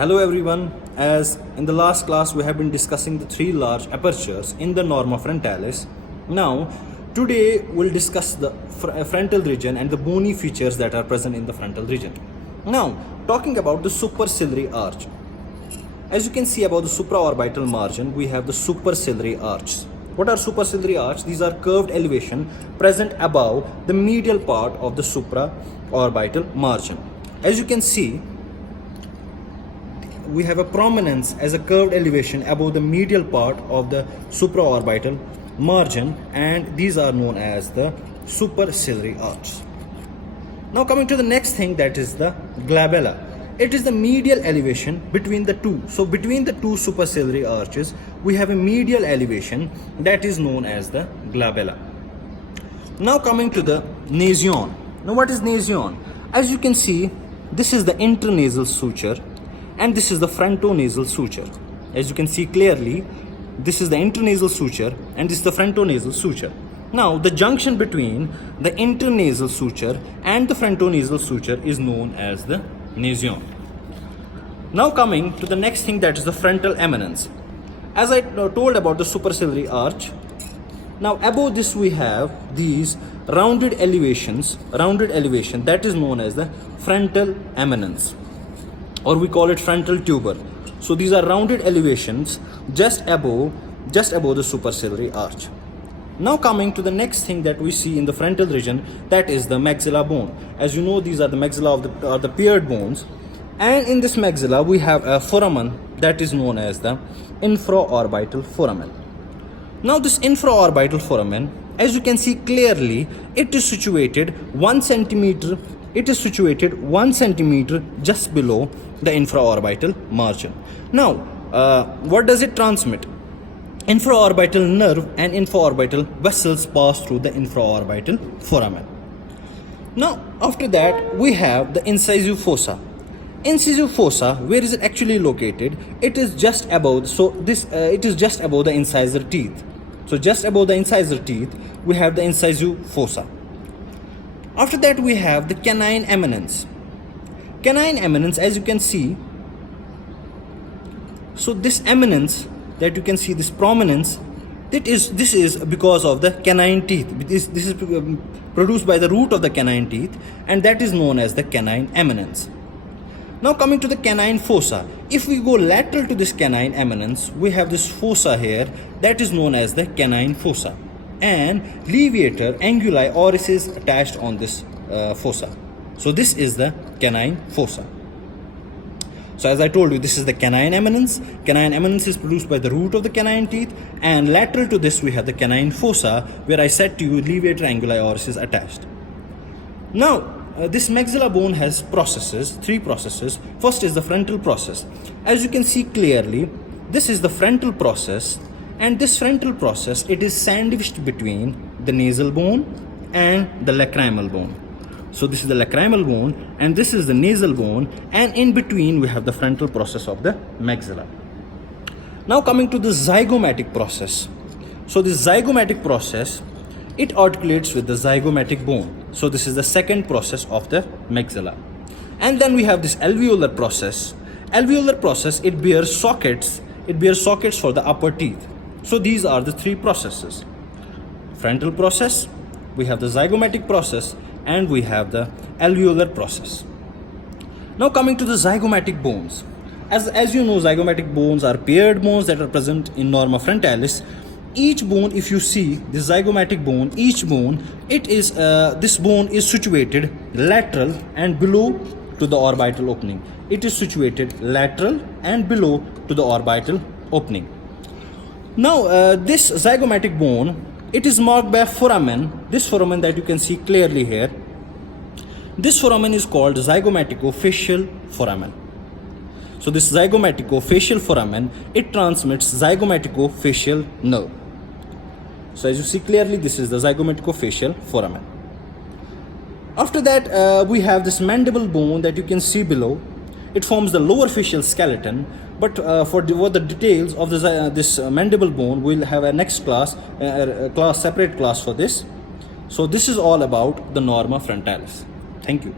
Hello everyone, as in the last class we have been discussing the three large apertures in the Norma Frontalis. Now, today we'll discuss the frontal region and the bony features that are present in the frontal region. Now, talking about the superciliary arch. As you can see about the supraorbital margin, we have the superciliary arches. What are superciliary arches? These are curved elevation present above the medial part of the supraorbital margin. As you can see, we have a prominence as a curved elevation above the medial part of the supraorbital margin, and these are known as the superciliary arches. Now coming to the next thing, that is the glabella. It is the medial elevation between the two. So between the two superciliary arches, we have a medial elevation that is known as the glabella. Now coming to the nasion. Now what is nasion? As you can see, this is the intranasal suture and this is the frontonasal suture. As you can see clearly, this is the intranasal suture and this is the frontonasal suture. Now the junction between the intranasal suture and the frontonasal suture is known as the nasion. Now coming to the next thing, that is the frontal eminence. As I told about the superciliary arch, now above this we have these rounded elevation that is known as the frontal eminence, or we call it frontal tuber. So these are rounded elevations just above the superciliary arch. Now coming to the next thing that we see in the frontal region, that is the maxilla bone. As you know, these are the maxilla of the paired bones, and in this maxilla we have a foramen that is known as the infraorbital foramen. Now this infraorbital foramen, as you can see clearly, it is situated 1 centimeter. It is situated 1 centimeter just below the infraorbital margin. Now, what does it transmit? Infraorbital nerve and infraorbital vessels pass through the infraorbital foramen. Now, after that, we have the incisive fossa. Incisive fossa, where is it actually located? It is just above. It is just above the incisor teeth. So just above the incisor teeth, we have the incisive fossa. After that, we have the canine eminence. Canine eminence, as you can see, so this eminence that you can see, this prominence, this is because of the canine teeth. This is produced by the root of the canine teeth, and that is known as the canine eminence. Now coming to the canine fossa. If we go lateral to this canine eminence, we have this fossa here that is known as the canine fossa, and levator anguli oris attached on this fossa. So this is the canine fossa. So as I told you, this is the canine eminence. Canine eminence is produced by the root of the canine teeth, and lateral to this we have the canine fossa, where I said to you levator anguli oris is attached. Now this maxilla bone has three processes. First is the frontal process. As you can see clearly, this is the frontal process, and this frontal process, it is sandwiched between the nasal bone and the lacrimal bone. So this is the lacrimal bone and this is the nasal bone, and in between we have the frontal process of the maxilla. Now coming to the zygomatic process. So this zygomatic process, it articulates with the zygomatic bone. So this is the second process of the maxilla. And then we have this alveolar process. Alveolar process, it bears sockets for the upper teeth. So these are the three processes. Frontal process, we have the zygomatic process, and we have the alveolar process. Now coming to the zygomatic bones. As you know, zygomatic bones are paired bones that are present in Norma Frontalis. Each bone, if you see the zygomatic bone, each bone, this bone is situated lateral and below to the orbital opening. It is situated lateral and below to the orbital opening. Now this zygomatic bone, it is marked by a foramen. This foramen that you can see clearly here, this foramen is called zygomaticofacial foramen. So this zygomaticofacial foramen, it transmits zygomaticofacial nerve. So as you see clearly, this is the zygomaticofacial foramen. After that, we have this mandible bone that you can see below. It forms the lower facial skeleton, but for the details of this mandible bone, we'll have a next class, separate class for this. So this is all about the Norma Frontalis. Thank you.